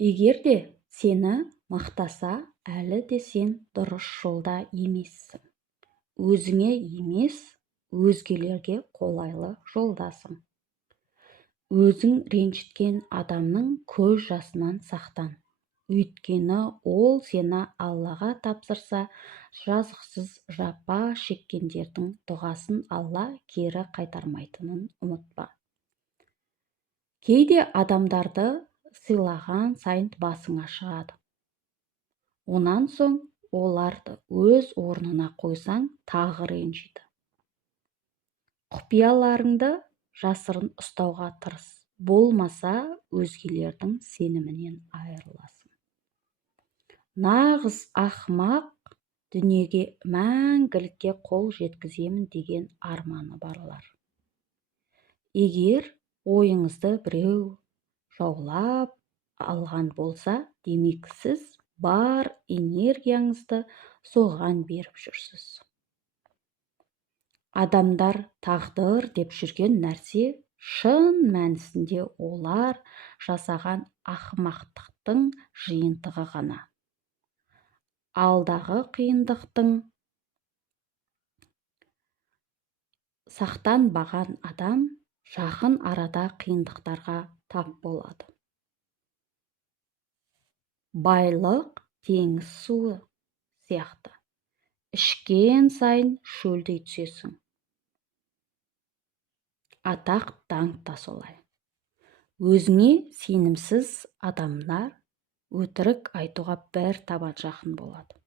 Егер де сені мақтаса, әлі де сен дұрыс жолда емессің. Өзіңе емес, өзгелерге қолайлы жолдасың. Өзің ренжіткен адамның көз жасынан сақтан. Өйткені ол сені Аллаға тапсырса, жазықсыз жапа шеккендердің дұғасын Алла кері қайтармайтынын ұмытпа. Кейде адамдарды сыйлаған сайын басыңа шығады. Онан соң оларды өз орнына қойсаң, тағы ренжиді. Құпияларыңды жасырын ұстауға тырыс, болмаса өзгелердің сенімінен айырыласың. Нағыз ақымақ дүниеге мәңгілікке қол жеткіземін деген арманы барлар. Егер ойыңызды біреу жаулап алған болса, демек сіз бар энергияңызды соған беріп жүрсіз. Адамдар тағдыр деп жүрген нәрсе шын мәнісінде олар жасаған ақымақтықтың жиынтығы ғана. Алдағы қиындықтың сақтанбаған адам жақын арада қиындықтарға тап болады. Байлық теңіз суы сияқты. Ішкен сайын шөлдей түсесің. Атақ даңқ та солай. Өзіңе сенімсіз адамдар өтірік айтуға бір табан жақын болады.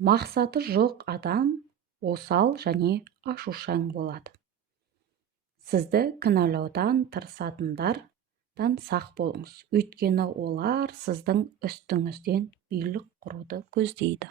Мақсаты жоқ адам осал және ашушаң болады. Сізді кінәлаудан тырысатындардан сақ болыңыз. Өйткені олар сіздің үстіңізден билік құруды көздейді.